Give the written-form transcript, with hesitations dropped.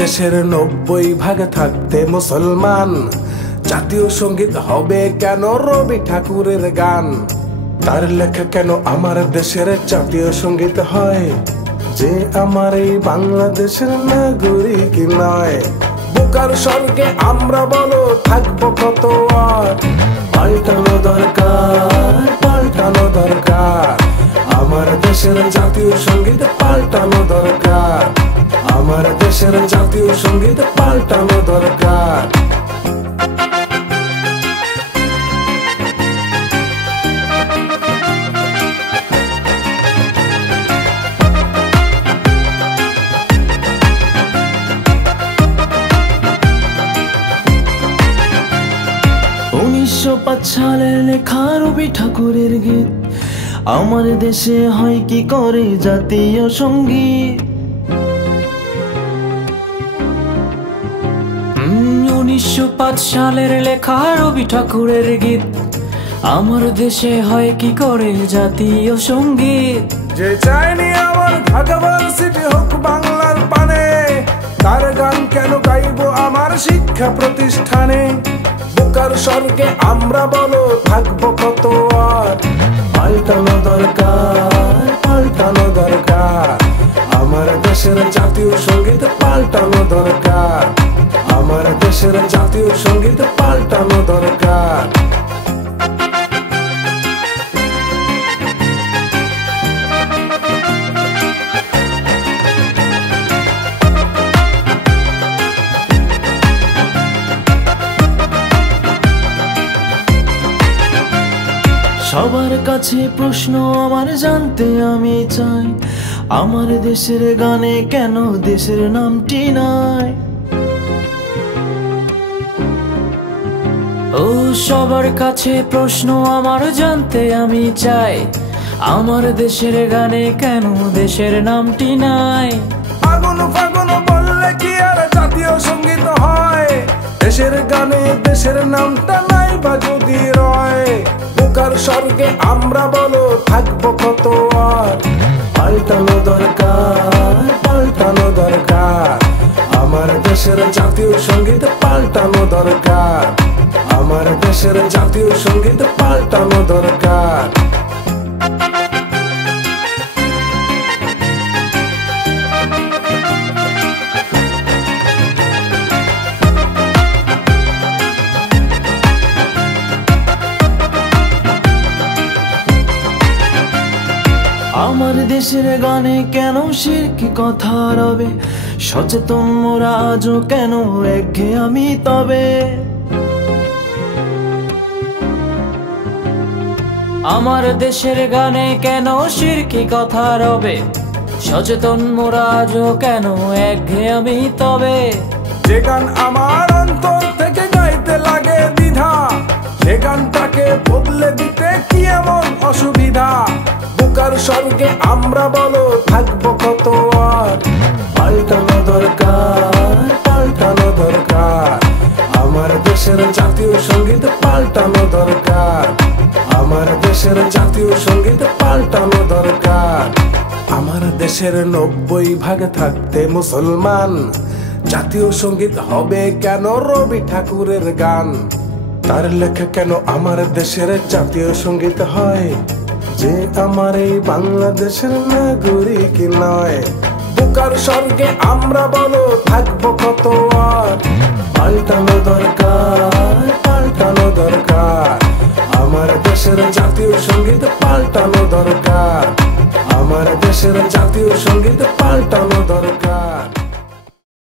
দেশের 90% থাকতে মুসলমান, জাতীয় সঙ্গীত হবে কেন রবি ঠাকুরের গান? তার লেখা কেন আমার দেশের জাতীয় সঙ্গীত হয়? যে আমার এই বাংলাদেশের নাগরিক নয়। বুকার স্বর্গে আমরা বলো থাকবো কত আর? পাল্টানো দরকার, পাল্টানো দরকার। আমার দেশের জাতীয় সঙ্গীত পাল্টানো দরকার। আমার দেশের জাতীয় সঙ্গীত পাল্টানো দরকার। সালের লেখা রবি ঠাকুরের গীত, আমার দেশে হয় কি করে জাতীয় সঙ্গীত? 1905 সালের লেখা রবি ঠাকুরের গীত, আমার দেশে হয় কি করে জাতীয় সঙ্গীত? যে চাইনি আমার ভাগাবার সিটি হোক বাংলার পানে, তার গান কেন গাইবো আমার শিক্ষা প্রতিষ্ঠানে? বুকার স্বর্গে আমরা বলো থাকবো কত আর? পাল্টানো দরকার, পাল্টানো দরকার। আমার দেশের জাতীয় সঙ্গীত পাল্টানো দরকার। আমার দেশের জাতীয় সঙ্গীত পাল্টানো দরকার। সবার কাছে প্রশ্ন আমার জানতে আমি চাই, আমার দেশের গানে কেন দেশের নামটি নাই? ও সবার কাছে প্রশ্ন আমার জানতে আমি চাই, আমার দেশের গানে কেন দেশের নামটি নাই? ফাগুন ফাগুন বললে কি আর জাতীয় সঙ্গীত হয়? দেশের গানে দেশের নামটা নাই বা যদি রয়? বুকার স্বর্গে আমরা বলো থাকবো কত আর? পাল্টানো দরকার, পাল্টানো দরকার। আমার দেশের জাতীয় সঙ্গীত পাল্টানো দরকার। আমার দেশের জাতীয় সঙ্গীত পাল্টানো দরকার। আমার দেশের গানে কেন শিরকি কথা রবে? সচেতন মোরা আজও কেন একঘেয়েমি তবে? আমার দেশের গানে কেন শিরকি কথা রবে? সচেতন মোরা আজও কেন একঘেয়েমি তবে? যে গান আমার অন্তর থেকে গাইতে লাগে দ্বিধা, সে গানটাকে বদলে দিতে কি এমন অসুবিধা? বুকার স্বর্গে আমরা বলো থাকবো কত আর? পাল্টানো দরকার, পাল্টানো দরকার। আমার দেশের জাতীয় সঙ্গীত পাল্টানো দরকার। আমার দেশের জাতীয় সঙ্গীত পাল্টানো দরকার। আমার দেশের 90% থাকতে মুসলমান, জাতীয় সঙ্গীত হবে কেন রবি ঠাকুরের গান? তার লেখা কেন আমার দেশের জাতীয় সঙ্গীত হয়? যে আমার এই বাংলাদেশের নাগরিক নয়। বুকার স্বর্গে আমরা বলো থাকবো কত আর? পাল্টানো দরকার, পাল্টানো দরকার। আমার দেশের জাতীয় সঙ্গীত পাল্টানো দরকার। আমার দেশের জাতীয় সঙ্গীত পাল্টানো দরকার।